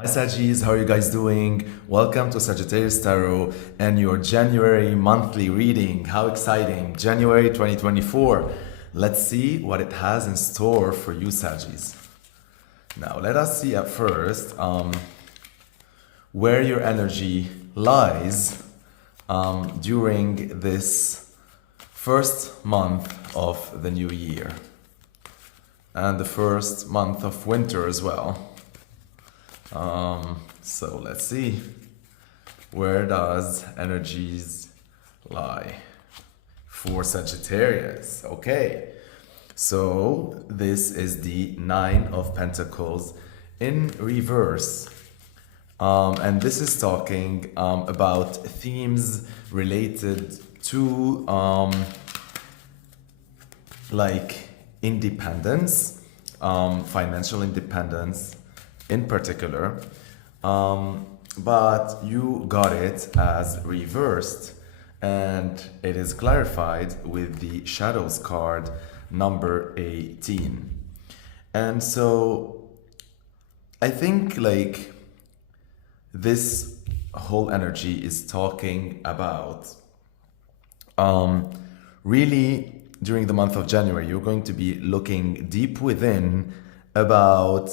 Hi Sagis, how are you guys doing? Welcome to Sagittarius Tarot and your January monthly reading. How exciting! January 2024. Let's see what it has in store for you Sagis. Now let us see at first where your energy lies during this first month of the new year and the first month of winter as well. So let's see, where does energies lie for Sagittarius? Okay, so this is the Nine of Pentacles in reverse. And this is talking about themes related to like independence, financial independence in particular, but you got it as reversed, and it is clarified with the Shadows card number 18. And so I think like this whole energy is talking about really during the month of January you're going to be looking deep within about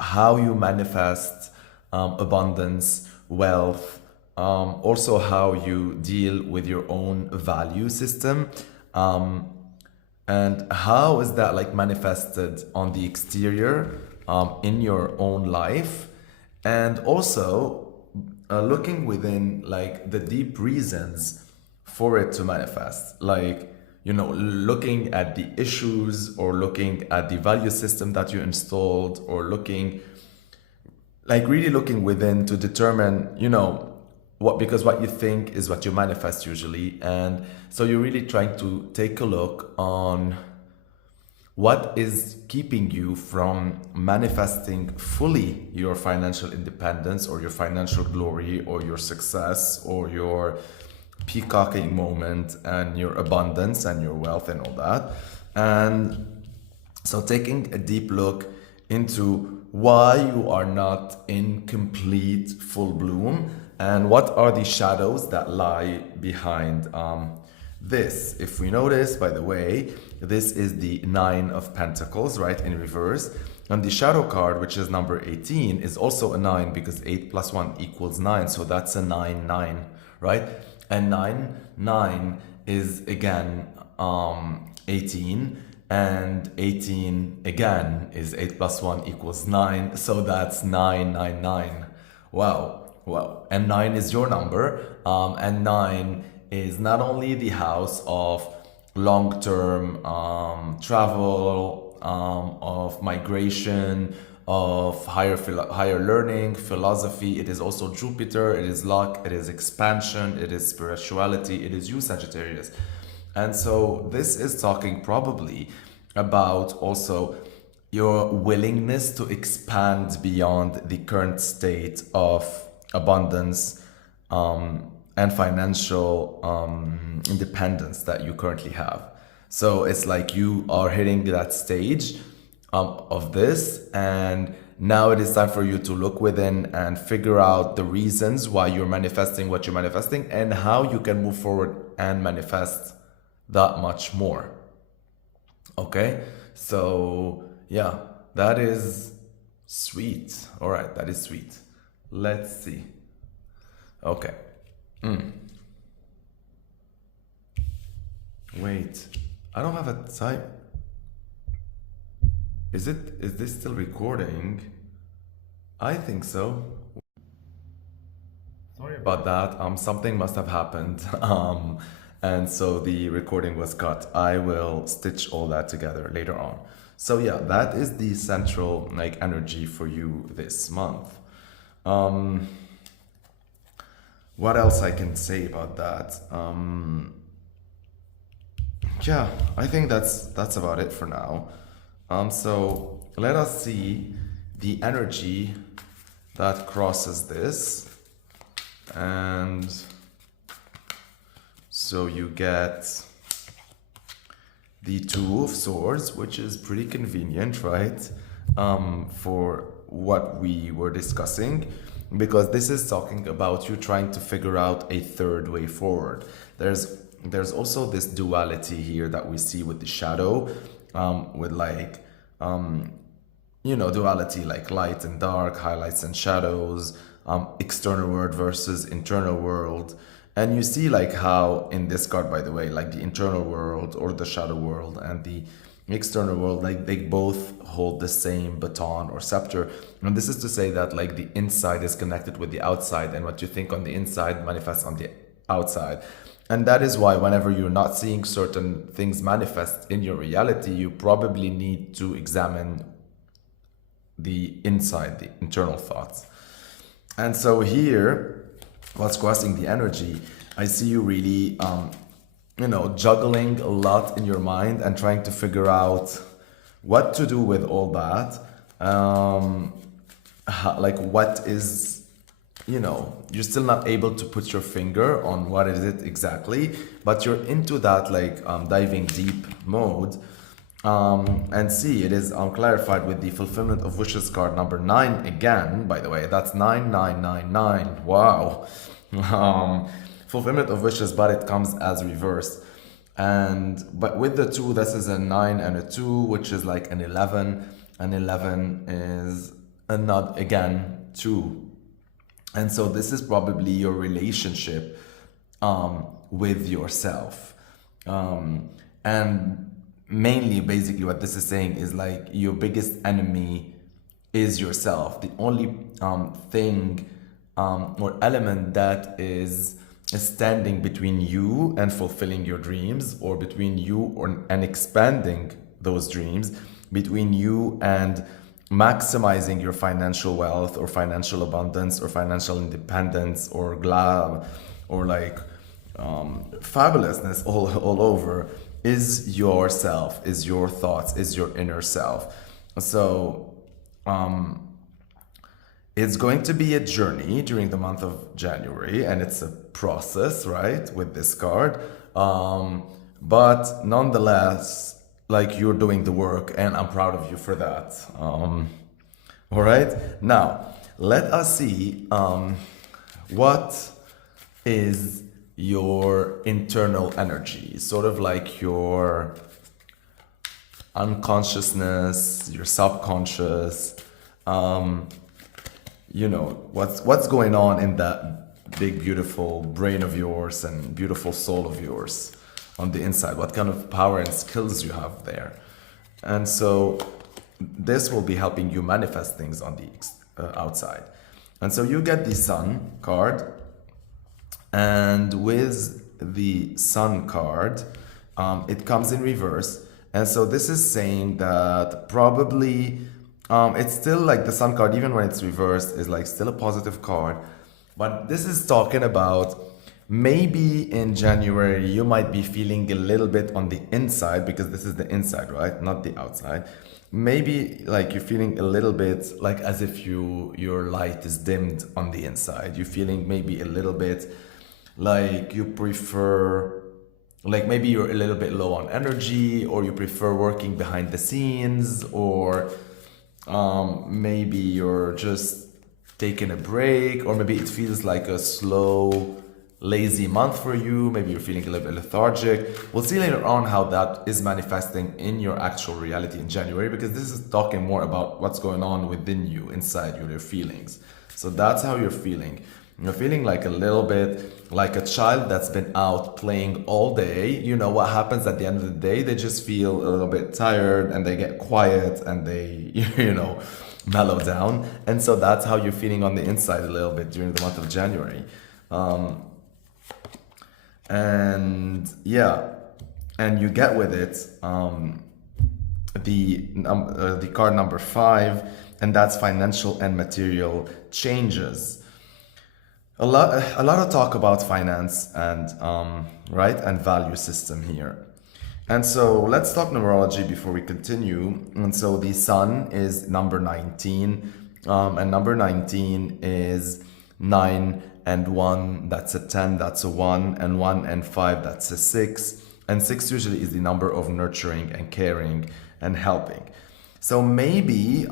how you manifest abundance, wealth, also how you deal with your own value system, and how is that like manifested on the exterior in your own life, and also looking within like the deep reasons for it to manifest, like looking at the issues or looking at the value system that you installed, or really looking within to determine, because what you think is what you manifest usually. And so you're really trying to take a look on what is keeping you from manifesting fully your financial independence or your financial glory or your success or your peacocking moment and your abundance and your wealth and all that. And so taking a deep look into why you are not in complete full bloom and what are the shadows that lie behind this. If we notice, by the way, this is the Nine of Pentacles, right, in reverse. And the shadow card, which is number 18, is also a 9 because 8 plus 1 equals 9. So that's a 9-9, right? And 9 is again 18, and 18 again is 8 plus 1 equals 9. So that's 999. Wow. And 9 is your number. And 9 is not only the house of long-term travel, of migration, of higher learning, philosophy. It is also Jupiter, it is luck, it is expansion, it is spirituality, it is you, Sagittarius. And so this is talking probably about also your willingness to expand beyond the current state of abundance and financial independence that you currently have. So it's like you are hitting that stage of this, and now it is time for you to look within and figure out the reasons why you're manifesting what you're manifesting and how you can move forward and manifest that much more. Okay, so yeah, that is sweet. All right, that is sweet. Let's see. Okay. Wait, I don't have a time. Is this still recording? I think so. Sorry about that. Something must have happened. And so the recording was cut. I will stitch all that together later on. So yeah, that is the central like energy for you this month. What else I can say about that? Yeah, I think that's about it for now. So let us see the energy that crosses this. And so you get the Two of Swords, which is pretty convenient, right? For what we were discussing, because this is talking about you trying to figure out a third way forward. There's also this duality here that we see with the shadow, with like duality, like light and dark, highlights and shadows, external world versus internal world. And you see like how in this card, by the way, like the internal world or the shadow world and the external world, like they both hold the same baton or scepter. And this is to say that like the inside is connected with the outside, and what you think on the inside manifests on the outside. And that is why whenever you're not seeing certain things manifest in your reality, you probably need to examine the inside, the internal thoughts. And so here, what's crossing the energy, I see you really, juggling a lot in your mind and trying to figure out what to do with all that. Like what is, you're still not able to put your finger on what is it exactly, but you're into that like diving deep mode. And see, it is clarified with the fulfillment of wishes card number 9 again, by the way. That's 9999. Wow. Fulfillment of wishes, but it comes as reversed. But with the 2, this is a 9 and a 2, which is like an 11. An 11 is another, again, 2. And so this is probably your relationship with yourself. And mainly, basically, what this is saying is like your biggest enemy is yourself. The only thing or element that is standing between you and fulfilling your dreams, or between you and expanding those dreams, between you and maximizing your financial wealth or financial abundance or financial independence or glam or like fabulousness all over, is yourself, is your thoughts, is your inner self. So it's going to be a journey during the month of January, and it's a process, right, with this card. But nonetheless, like, you're doing the work, and I'm proud of you for that. All right, now let us see what is your internal energy, sort of like your unconsciousness, your subconscious, what's going on in that big beautiful brain of yours and beautiful soul of yours on the inside, what kind of power and skills you have there. And so this will be helping you manifest things on the outside. And so you get the Sun card, and with the Sun card, it comes in reverse. And so this is saying that probably it's still like the Sun card, even when it's reversed, is like still a positive card. But this is talking about maybe in January you might be feeling a little bit on the inside, because this is the inside, right? Not the outside. Maybe like you're feeling a little bit like as if your light is dimmed on the inside. You're feeling maybe a little bit like you prefer, like maybe you're a little bit low on energy, or you prefer working behind the scenes, or maybe you're just taking a break, or maybe it feels like a slow, lazy month for you. Maybe you're feeling a little bit lethargic. We'll see later on how that is manifesting in your actual reality in January, because this is talking more about what's going on within you, inside you, your feelings. So that's how you're feeling. You're feeling like a little bit like a child that's been out playing all day. You know what happens at the end of the day? They just feel a little bit tired, and they get quiet, and they, mellow down. And so that's how you're feeling on the inside a little bit during the month of January. And you get with it the card number 5, and that's financial and material changes. A lot of talk about finance and right, and value system here. And so let's talk numerology before we continue. And so the Sun is number 19, and number 19 is 9 and 1, that's a 10, that's a 1, and 1 and 5, that's a 6. And 6 usually is the number of nurturing and caring and helping. So maybe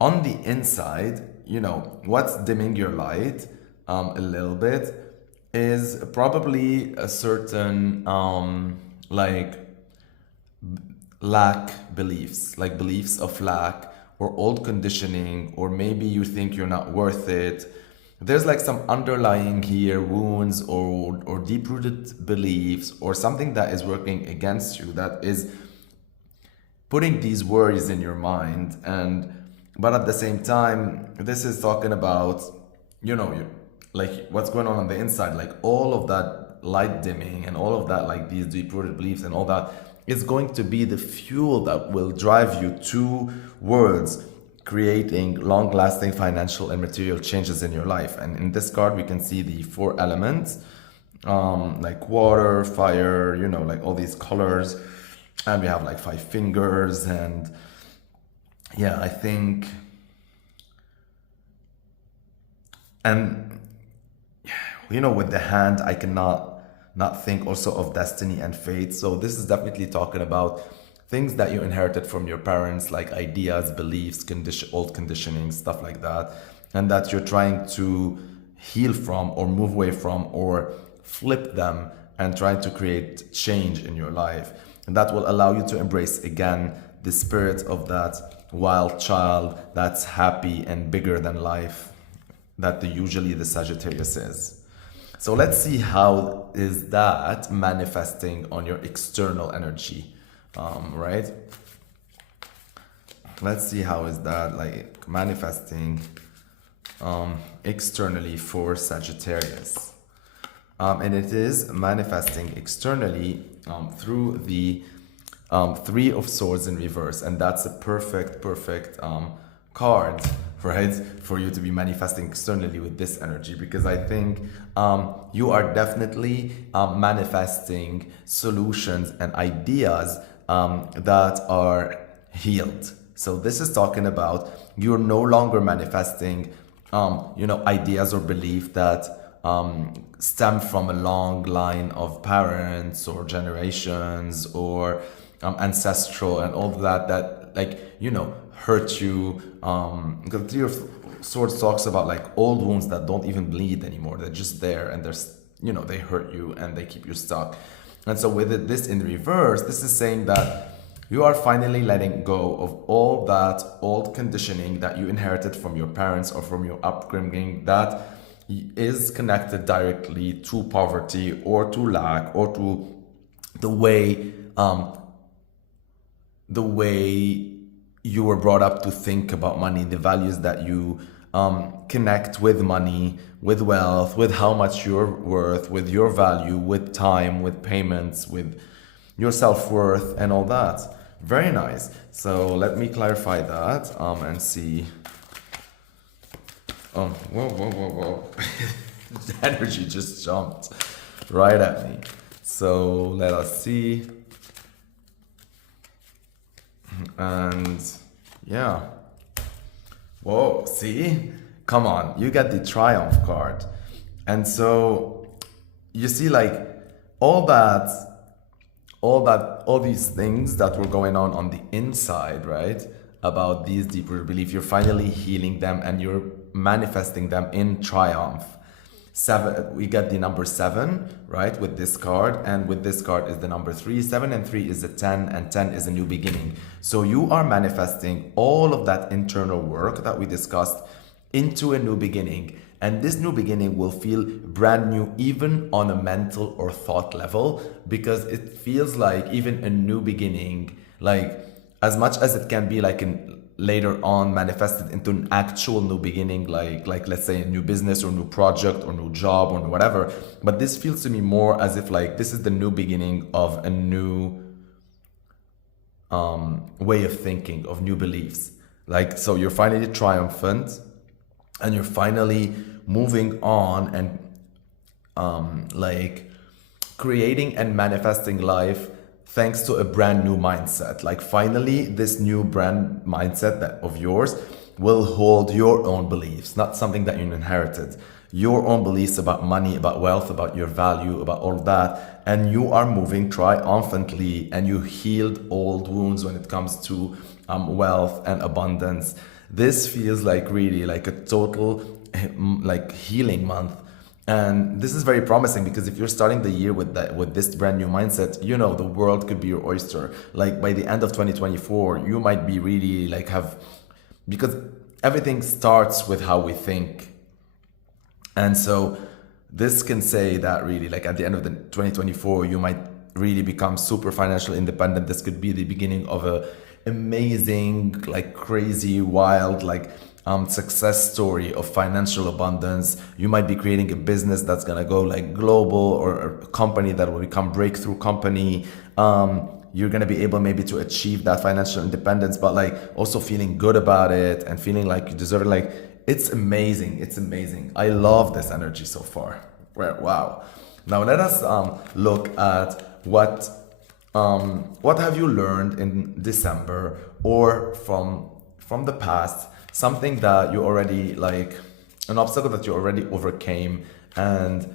on the inside, you know, what's dimming your light a little bit is probably a certain like lack beliefs, like beliefs of lack or old conditioning, or maybe you think you're not worth it. There's like some underlying here wounds or deep-rooted beliefs or something that is working against you, that is putting these worries in your mind. And but at the same time, this is talking about, you know, like what's going on the inside, like all of that light dimming and all of that, like these deep-rooted beliefs and all that is going to be the fuel that will drive you towards creating long-lasting financial and material changes in your life. And in this card, we can see the four elements, like water, fire, you know, like all these colors. And we have like 5 fingers. And yeah, I think, and you know, with the hand, I cannot not think also of destiny and fate. So this is definitely talking about things that you inherited from your parents, like ideas, beliefs, old conditioning, stuff like that, and that you're trying to heal from or move away from or flip them and try to create change in your life. And that will allow you to embrace again the spirit of that wild child that's happy and bigger than life, that usually the Sagittarius is. So let's see how is that manifesting on your external energy, right? Let's see how is that like manifesting externally for Sagittarius. And it is manifesting externally through the 3 of Swords in reverse. And that's a perfect card, right? For you to be manifesting externally with this energy, because I think you are definitely manifesting solutions and ideas that are healed. So this is talking about you're no longer manifesting, you know, ideas or belief that stem from a long line of parents or generations or ancestral and all that like, you know, hurt you. Because 3 of Swords talks about like old wounds that don't even bleed anymore. They're just there and they're, you know, they hurt you and they keep you stuck. And so with this in reverse, this is saying that you are finally letting go of all that old conditioning that you inherited from your parents or from your upbringing that is connected directly to poverty or to lack or to the way you were brought up to think about money, the values that you connect with money, with wealth, with how much you're worth, with your value, with time, with payments, with your self-worth and all that. Very nice. So let me clarify that and see. Oh, whoa. The energy just jumped right at me. So let us see. And yeah. Whoa, see? Come on, you get the Triumph card. And so you see like all these things that were going on the inside, right? About these deeper beliefs, you're finally healing them and you're manifesting them in triumph. 7, we get the number 7, right, with this card, and with this card is the number 3. 7 and 3 is a 10, and 10 is a new beginning. So you are manifesting all of that internal work that we discussed into a new beginning. And this new beginning will feel brand new, even on a mental or thought level, because it feels like even a new beginning, like as much as it can be like later on manifested into an actual new beginning, like let's say a new business or new project or new job or whatever. But this feels to me more as if like this is the new beginning of a new way of thinking, of new beliefs. Like, so you're finally triumphant and you're finally moving on and like creating and manifesting life thanks to a brand new mindset. Like finally this new brand mindset that of yours will hold your own beliefs, not something that you inherited. Your own beliefs about money, about wealth, about your value, about all of that. And you are moving triumphantly and you healed old wounds when it comes to wealth and abundance. This feels like really like a total like healing month. And this is very promising because if you're starting the year with this brand new mindset, you know, the world could be your oyster. Like by the end of 2024, you might be really like because everything starts with how we think. And so this can say that really like at the end of the 2024, you might really become super financially independent. This could be the beginning of a amazing, like crazy, wild, like success story of financial abundance. You might be creating a business that's gonna go like global, or a company that will become breakthrough company. You're gonna be able maybe to achieve that financial independence, but like also feeling good about it and feeling like you deserve it. Like it's amazing. It's amazing. I love this energy so far. Wow. Now let us look at what have you learned in December, or from the past, something that you already like, an obstacle that you already overcame, and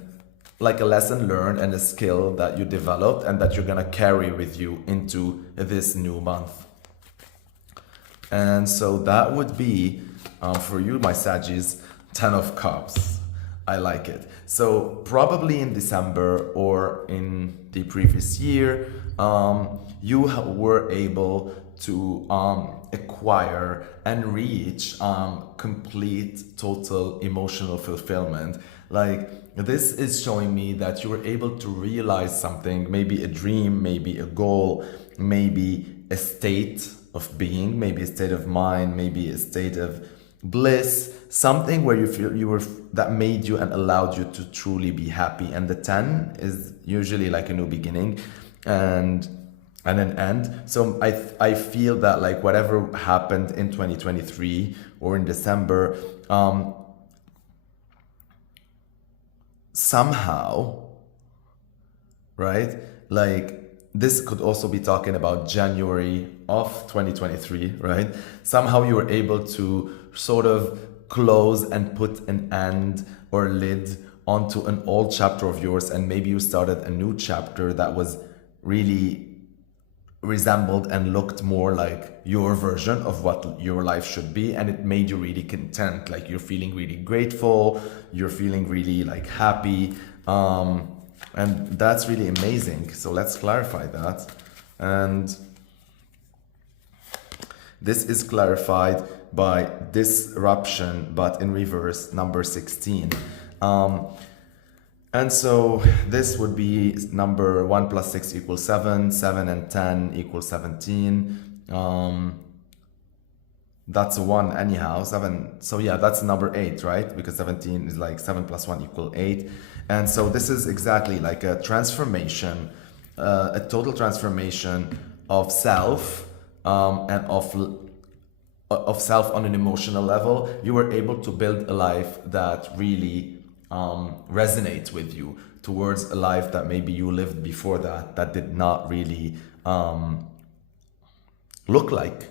like a lesson learned and a skill that you developed and that you're gonna carry with you into this new month. And so that would be for you, my Saggies, 10 of Cups. I like it. So probably in December or in the previous year, you were able to acquire and reach complete, total emotional fulfillment. Like this is showing me that you were able to realize something, maybe a dream, maybe a goal, maybe a state of being, maybe a state of mind, maybe a state of bliss, something where you feel that made you and allowed you to truly be happy. And the 10 is usually like a new beginning and an end. So I feel that like whatever happened in 2023 or in December, somehow, right? Like this could also be talking about January of 2023, right? Somehow you were able to sort of close and put an end or lid onto an old chapter of yours, and maybe you started a new chapter that was really resembled and looked more like your version of what your life should be, and it made you really content. Like you're feeling really grateful, you're feeling really like happy, and that's really amazing. So let's clarify that. And this is clarified by disruption, but in reverse, number 16. And so this would be number 1 plus 6 equals 7, 7 and 10 equals 17. That's 1 anyhow, 7. So yeah, that's number 8, right? Because 17 is like 7 plus 1 equal 8. And so this is exactly like a transformation, a total transformation of self, and of self on an emotional level. You were able to build a life that really resonates with you, towards a life that maybe you lived before that did not really look like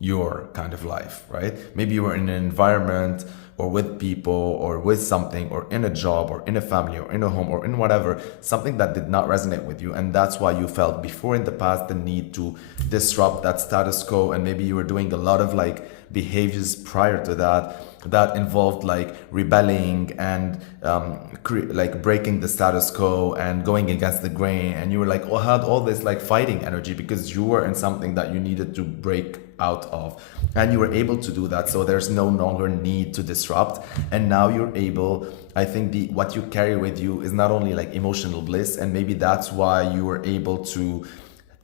your kind of life, right? Maybe you were in an environment or with people or with something or in a job or in a family or in a home or in whatever, something that did not resonate with you. And that's why you felt before in the past the need to disrupt that status quo. And maybe you were doing a lot of like behaviors prior to that involved like rebelling and like breaking the status quo and going against the grain. And you were like, oh, had all this like fighting energy because you were in something that you needed to break out of, and you were able to do that. So there's no longer need to disrupt. And now you're able, I think what you carry with you is not only like emotional bliss, and maybe that's why you were able to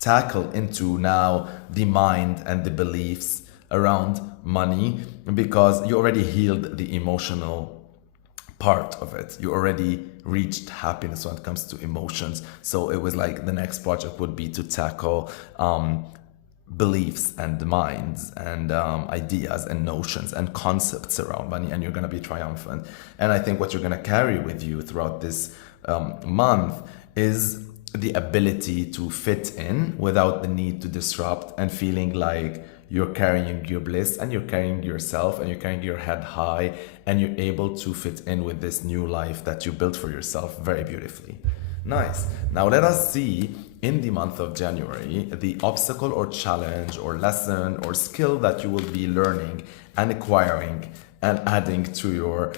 tackle into now the mind and the beliefs around money, because you already healed the emotional part of it. You already reached happiness when it comes to emotions. So it was like the next project would be to tackle beliefs and minds and ideas and notions and concepts around money, and you're going to be triumphant. And I think what you're going to carry with you throughout this month is the ability to fit in without the need to disrupt, and feeling like you're carrying your bliss and you're carrying yourself and you're carrying your head high, and you're able to fit in with this new life that you built for yourself very beautifully. Nice. Now let us see in the month of January the obstacle or challenge or lesson or skill that you will be learning and acquiring and adding to your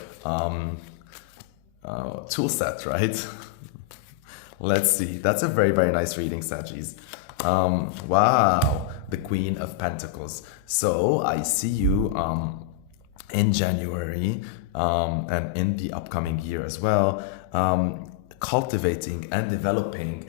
tool set, right? Let's see. That's a very, very nice reading, Sagis. Wow, the Queen of Pentacles. So I see you in January and in the upcoming year as well, cultivating and developing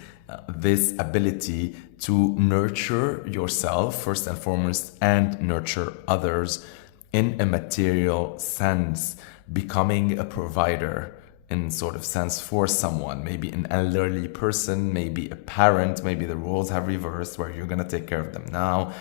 this ability to nurture yourself first and foremost and nurture others in a material sense, becoming a provider in sort of sense for someone, maybe an elderly person, maybe a parent, maybe the roles have reversed where you're going to take care of them now,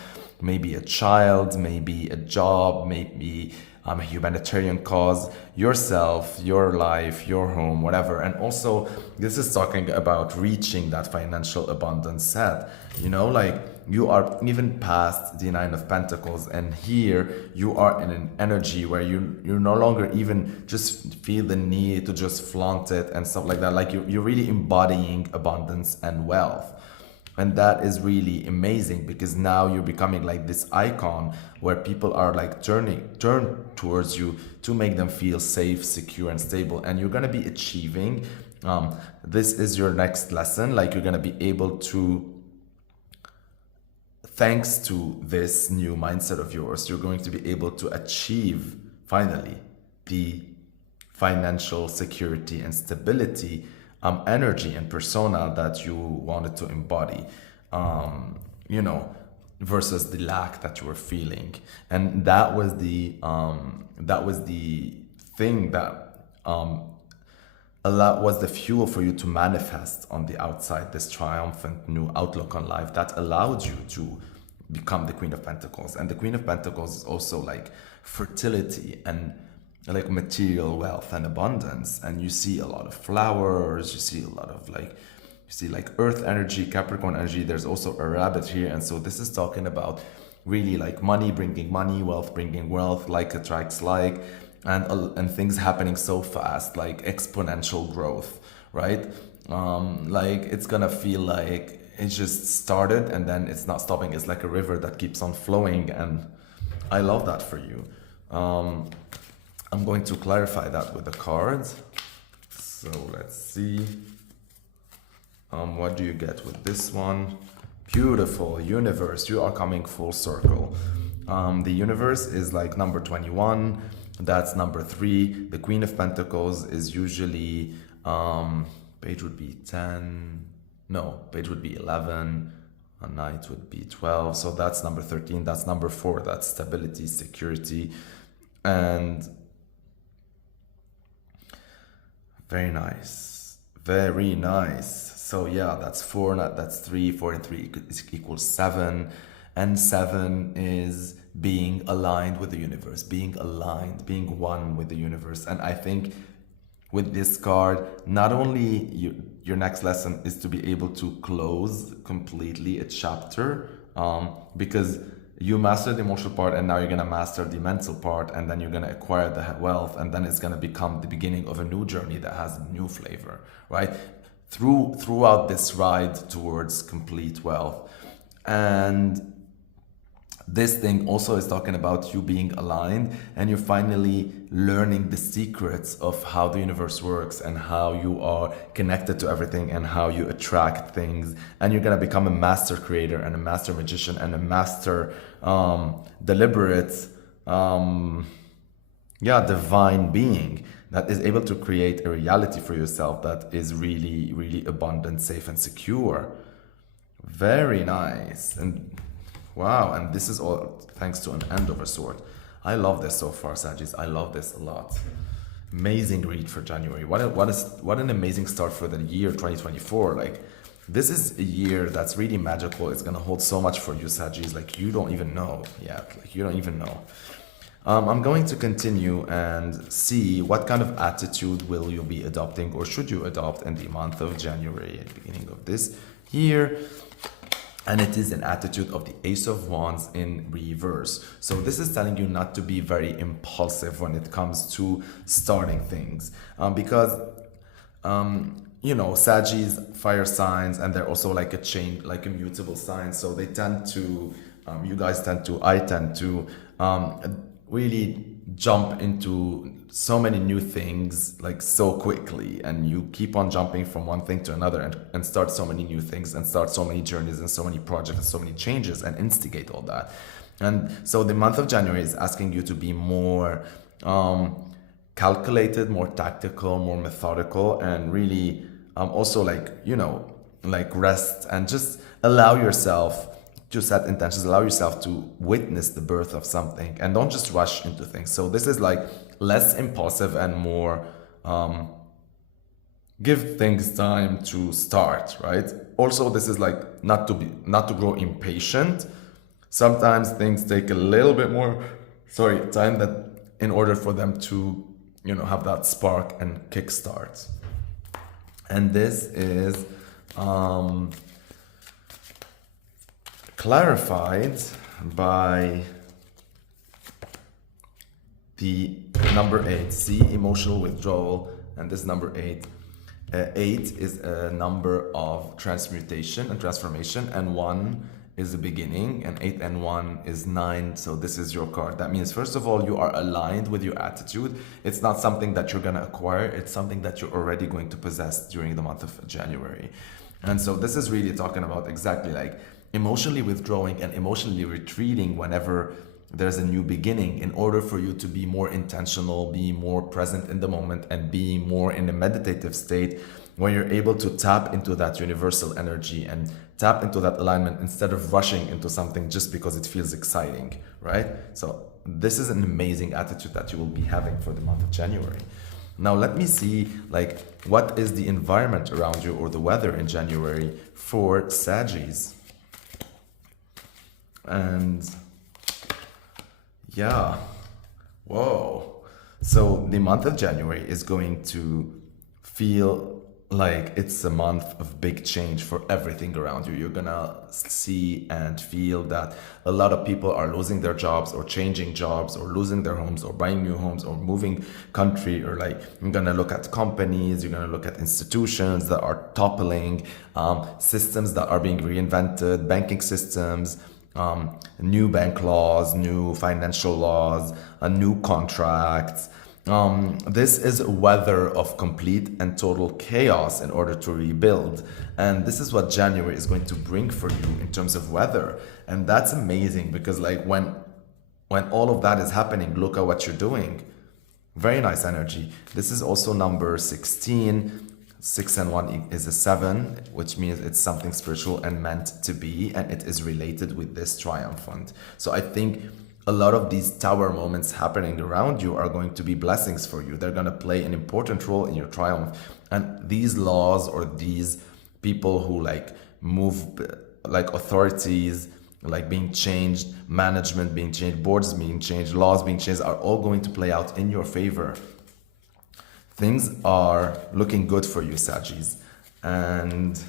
maybe a child, maybe a job, maybe a humanitarian cause, yourself, your life, your home, whatever. And also this is talking about reaching that financial abundance set, you know, like you are even past the Nine of Pentacles, and here you are in an energy where you're no longer even just feel the need to just flaunt it and stuff like that. Like you're really embodying abundance and wealth. And that is really amazing, because now you're becoming like this icon where people are like turn towards you to make them feel safe, secure, and stable. And you're gonna be achieving. This is your next lesson. Like you're gonna be able to, thanks to this new mindset of yours, you're going to be able to achieve finally the financial security and stability, energy and persona that you wanted to embody, you know, versus the lack that you were feeling. And that was the thing that was the fuel for you to manifest on the outside this triumphant new outlook on life that allowed you to become the Queen of Pentacles. And the Queen of Pentacles is also like fertility and like material wealth and abundance. And you see a lot of flowers, you see a lot of like, you see like earth energy, Capricorn energy. There's also a rabbit here. And so this is talking about really like money bringing money, wealth bringing wealth, like attracts like, and things happening so fast, like exponential growth, right? Like it's gonna feel like it just started and then it's not stopping. It's like a river that keeps on flowing, and I love that for you. I'm going to clarify that with the cards. So let's see. What do you get with this one? Beautiful universe. You are coming full circle. The universe is like number 21. That's number 3. The Queen of Pentacles is usually page would be 10. No, page would be 11. A knight would be 12. So that's number 13. That's number 4. That's stability, security, and very nice. Very nice. So yeah, that's 4, that's 3, 4 and 3 equals 7. And 7 is being aligned with the universe, being aligned, being one with the universe. And I think with this card, not only your next lesson is to be able to close completely a chapter, because you mastered the emotional part and now you're going to master the mental part, and then you're going to acquire the wealth, and then it's going to become the beginning of a new journey that has new flavor, right? Throughout this ride towards complete wealth. And this thing also is talking about you being aligned, and you're finally learning the secrets of how the universe works and how you are connected to everything and how you attract things. And you're going to become a master creator and a master magician and a master deliberate, divine being that is able to create a reality for yourself that is really, really abundant, safe, and secure. Very nice. And wow, and this is all thanks to an End of a Sword. I love this so far, Sagittarius. I love this a lot. Amazing read for January. What an amazing start for the year 2024. Like, this is a year that's really magical. It's gonna hold so much for you, Sagittarius. Like, you don't even know yet. Like, you don't even know. I'm going to continue and see what kind of attitude will you be adopting, or should you adopt in the month of January at the beginning of this year. And it is an attitude of the Ace of Wands in reverse. So this is telling you not to be very impulsive when it comes to starting things. Because, you know, Saggies, fire signs, and they're also like a change, like a mutable sign. So they tend to, I tend to, really jump into so many new things like so quickly, and you keep on jumping from one thing to another, and start so many new things, and start so many journeys and so many projects and so many changes, and instigate all that. And so the month of January is asking you to be more calculated, more tactical, more methodical, and really also like, like rest, and just allow yourself to set intentions, allow yourself to witness the birth of something, and don't just rush into things. So this is like less impulsive and more give things time to start, right? Also, this is like not to grow impatient. Sometimes things take a little bit more time that in order for them to have that spark and kickstart. And this is clarified by the number 8. See, emotional withdrawal. And this number 8. 8 is a number of transmutation and transformation, and 1 is the beginning, and 8 and 1 is 9. So this is your card. That means, first of all, you are aligned with your attitude. It's not something that you're going to acquire. It's something that you're already going to possess during the month of January. And so this is really talking about exactly like emotionally withdrawing and emotionally retreating whenever there's a new beginning, in order for you to be more intentional, be more present in the moment, and be more in a meditative state, where you're able to tap into that universal energy and tap into that alignment, instead of rushing into something just because it feels exciting, right? So this is an amazing attitude that you will be having for the month of January. Now let me see like what is the environment around you, or the weather in January for Saggies. And yeah, whoa. So the month of January is going to feel like it's a month of big change for everything around you. You're gonna see and feel that a lot of people are losing their jobs, or changing jobs, or losing their homes, or buying new homes, or moving country, or like you're gonna look at companies, you're gonna look at institutions that are toppling, systems that are being reinvented, banking systems, new bank laws, new financial laws, new contracts. This is a weather of complete and total chaos in order to rebuild. And this is what January is going to bring for you in terms of weather. And that's amazing, because like when all of that is happening, look at what you're doing. Very nice energy. This is also number 16. 6 and 1 is a 7, which means it's something spiritual and meant to be, and it is related with this triumphant. So I think a lot of these tower moments happening around you are going to be blessings for you. They're going to play an important role in your triumph. And these laws, or these people who like move, like authorities, like being changed, management being changed, boards being changed, laws being changed, are all going to play out in your favor. Things are looking good for you, Saggies. And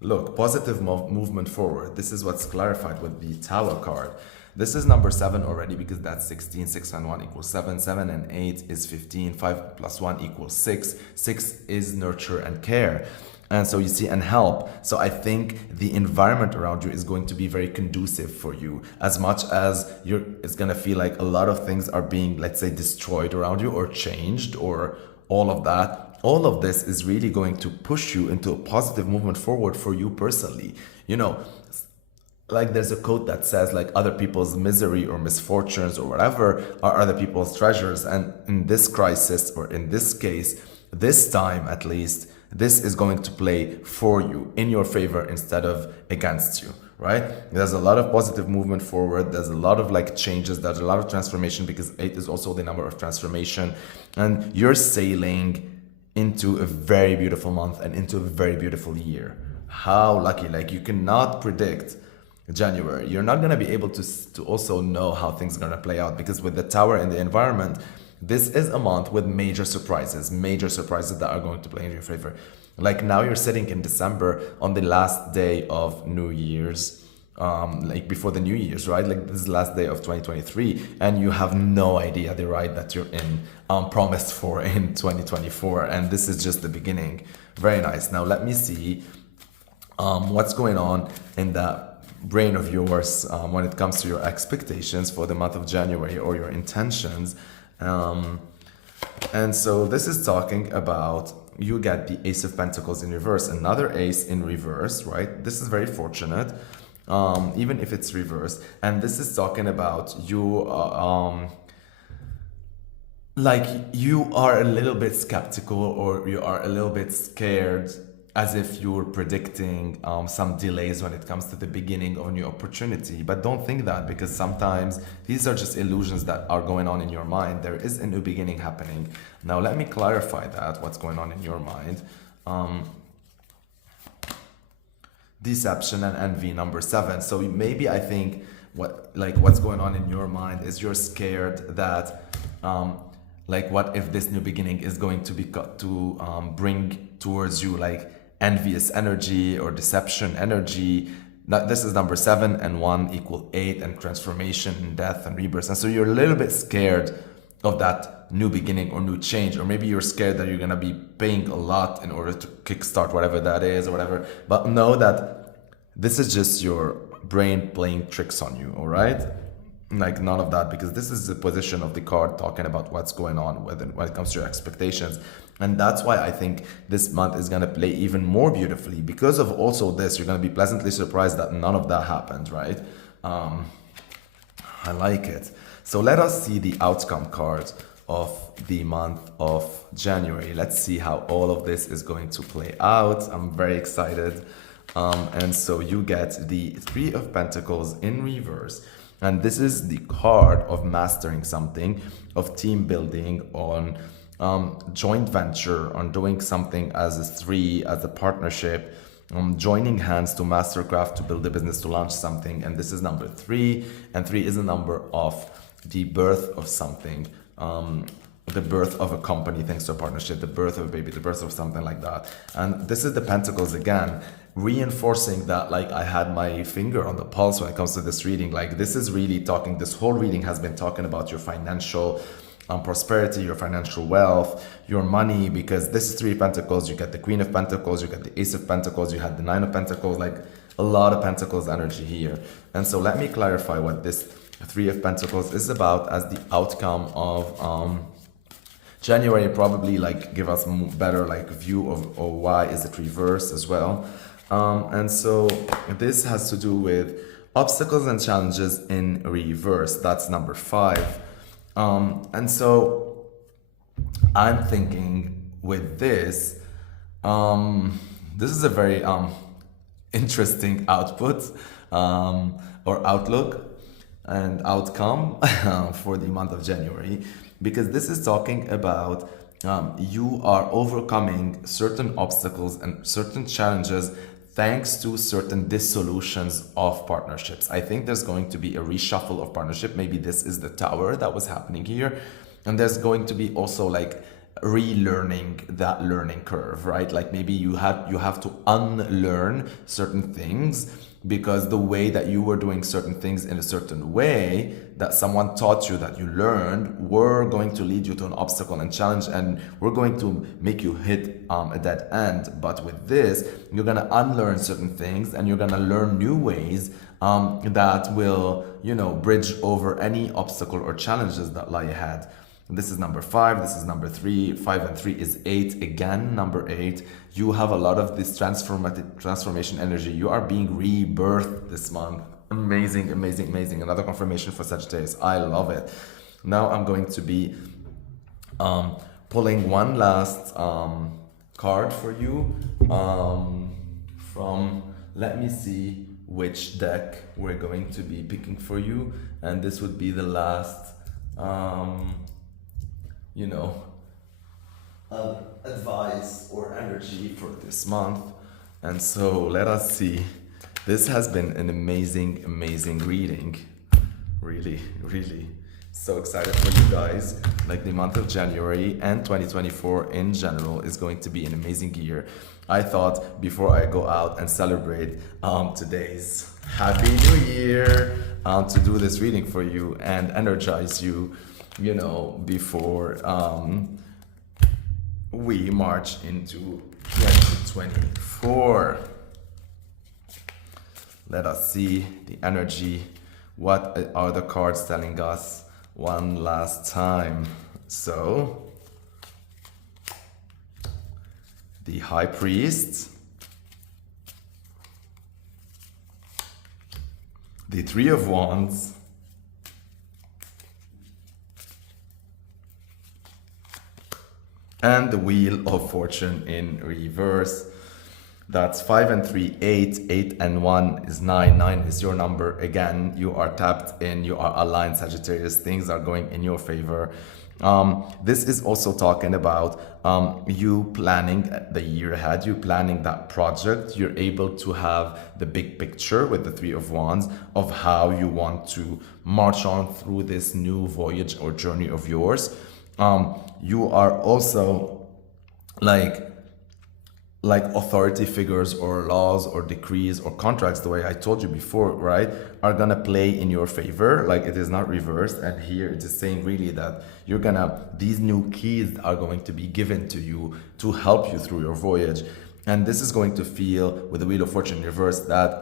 look, positive movement forward. This is what's clarified with the Tower card. This is number 7 already, because that's 16. 6 and 1 equals 7. 7 and 8 is 15. 5 plus 1 equals 6. 6 is nurture and care. And so you see, and help. So I think the environment around you is going to be very conducive for you, as much as it's going to feel like a lot of things are being, let's say, destroyed around you, or changed, or all of that. All of this is really going to push you into a positive movement forward for you personally. Like there's a quote that says like other people's misery or misfortunes or whatever are other people's treasures. And in this crisis, or in this case, this time at least, this is going to play for you, in your favor, instead of against you, right? There's a lot of positive movement forward. There's a lot of like changes. There's a lot of transformation, because 8 is also the number of transformation. And you're sailing into a very beautiful month and into a very beautiful year. How lucky. Like you cannot predict January. You're not going to be able to also know how things are going to play out, because with the Tower in the environment, this is a month with major surprises that are going to play in your favor. Like now you're sitting in December on the last day of New Year's, like before the New Year's, right? Like this is the last day of 2023, and you have no idea the ride that you're in, promised for in 2024. And this is just the beginning. Very nice. Now let me see what's going on in that brain of yours when it comes to your expectations for the month of January or your intentions. And so this is talking about, you get the Ace of Pentacles in reverse, another ace in reverse, right? This is very fortunate, even if it's reversed. And this is talking about you, like you are a little bit skeptical, or you are a little bit scared, as if you're predicting some delays when it comes to the beginning of a new opportunity. But don't think that, because sometimes these are just illusions that are going on in your mind. There is a new beginning happening. Now let me clarify that, what's going on in your mind. Deception and envy, number 7. So maybe I think what's going on in your mind is you're scared that like, what if this new beginning is going to be bring towards you like envious energy or deception energy. This is number 7, and 1 equal 8, and transformation and death and rebirth. And so you're a little bit scared of that new beginning or new change, or maybe you're scared that you're gonna be paying a lot in order to kickstart whatever that is or whatever. But know that this is just your brain playing tricks on you, all right? Like, none of that, because this is the position of the card talking about what's going on when it comes to your expectations. And that's why I think this month is going to play even more beautifully, because of also this. You're going to be pleasantly surprised that none of that happened, right? I like it. So let us see the outcome card of the month of January. Let's see how all of this is going to play out. I'm very excited. And so you get the 3 of Pentacles in reverse. And this is the card of mastering something, of team building, on joint venture, on doing something as a 3, as a partnership, joining hands to mastercraft, to build a business, to launch something. And this is number 3. And 3 is a number of the birth of something, the birth of a company thanks to a partnership, the birth of a baby, the birth of something like that. And this is the Pentacles again, reinforcing that, like, I had my finger on the pulse when it comes to this reading. Like, this is really talking, this whole reading has been talking about your financial prosperity, your financial wealth, your money, because this is 3 of Pentacles. You get the Queen of Pentacles, you get the Ace of Pentacles, you had the 9 of Pentacles, like a lot of Pentacles energy here. And so let me clarify what this 3 of Pentacles is about as the outcome of January. Probably like give us better like view of why is it reversed as well. And so this has to do with obstacles and challenges in reverse. That's number 5. And so I'm thinking with this, this is a very interesting output or outlook and outcome for the month of January, because this is talking about you are overcoming certain obstacles and certain challenges thanks to certain dissolutions of partnerships. I think there's going to be a reshuffle of partnership. Maybe this is the tower that was happening here. And there's going to be also like relearning that learning curve, right? Like maybe you have to unlearn certain things, because the way that you were doing certain things in a certain way that someone taught you, that you learned, were going to lead you to an obstacle and challenge, and we're going to make you hit a dead end. But with this, you're going to unlearn certain things, and you're going to learn new ways that will, you know, bridge over any obstacle or challenges that lie ahead. This is number 5, this is number 3, 5 and 3 is 8, again number 8. You have a lot of this transformation energy. You are being rebirthed this month. Amazing, amazing, amazing. Another confirmation for Sagittarius. I love it. Now I'm going to be pulling one last card for you from, let me see which deck we're going to be picking for you. And this would be the last you know, advice or energy for this month. And so let us see. This has been an amazing, amazing reading. Really, really so excited for you guys. Like, the month of January and 2024 in general is going to be an amazing year. I thought before I go out and celebrate today's Happy New Year to do this reading for you and energize you, you know, before we march into 2024. let us see the energy. What are the cards telling us one last time? So, the High Priest, the Three of Wands, and the Wheel of Fortune in reverse. That's 5 and 3, 8, 8 and 1 is 9, 9 is your number. Again, you are tapped in, you are aligned, Sagittarius, things are going in your favor. This is also talking about you planning the year ahead, you planning that project. You're able to have the big picture with the Three of Wands of how you want to march on through this new voyage or journey of yours. You are also like authority figures or laws or decrees or contracts, the way I told you before, right, are gonna play in your favor. Like, it is not reversed. And here it is saying really that you're gonna, these new keys are going to be given to you to help you through your voyage. And this is going to feel, with the Wheel of Fortune reverse, that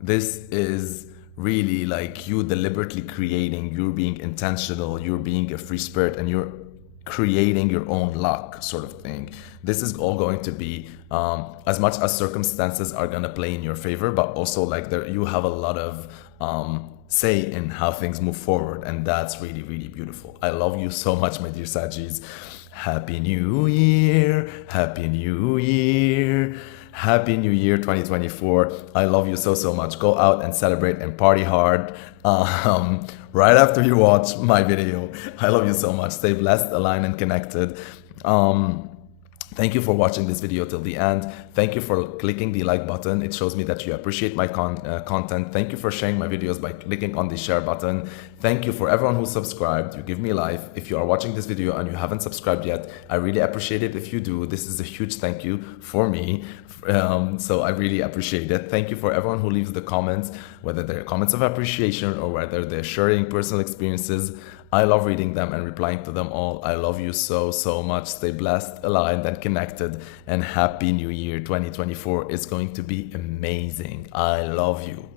this is really like you deliberately creating, you're being intentional, you're being a free spirit, and you're creating your own luck, sort of thing. This is all going to be as much as circumstances are going to play in your favor, but also like you have a lot of say in how things move forward, and that's really, really beautiful. I love you so much, my dear Sagis. Happy New Year, Happy New Year, Happy New Year 2024. I love you so, so much. Go out and celebrate and party hard right after you watch my video. I love you so much. Stay blessed, aligned, and connected. Thank you for watching this video till the end. Thank you for clicking the like button. It shows me that you appreciate my content. Thank you for sharing my videos by clicking on the share button. Thank you for everyone who subscribed. You give me life. If you are watching this video and you haven't subscribed yet, I really appreciate it if you do. This is a huge thank you for me. So I really appreciate it. Thank you for everyone who leaves the comments, whether they're comments of appreciation or whether they're sharing personal experiences. I love reading them and replying to them all. I love you so, so much. Stay blessed, aligned, and connected. And Happy New Year 2024 is going to be amazing. I love you.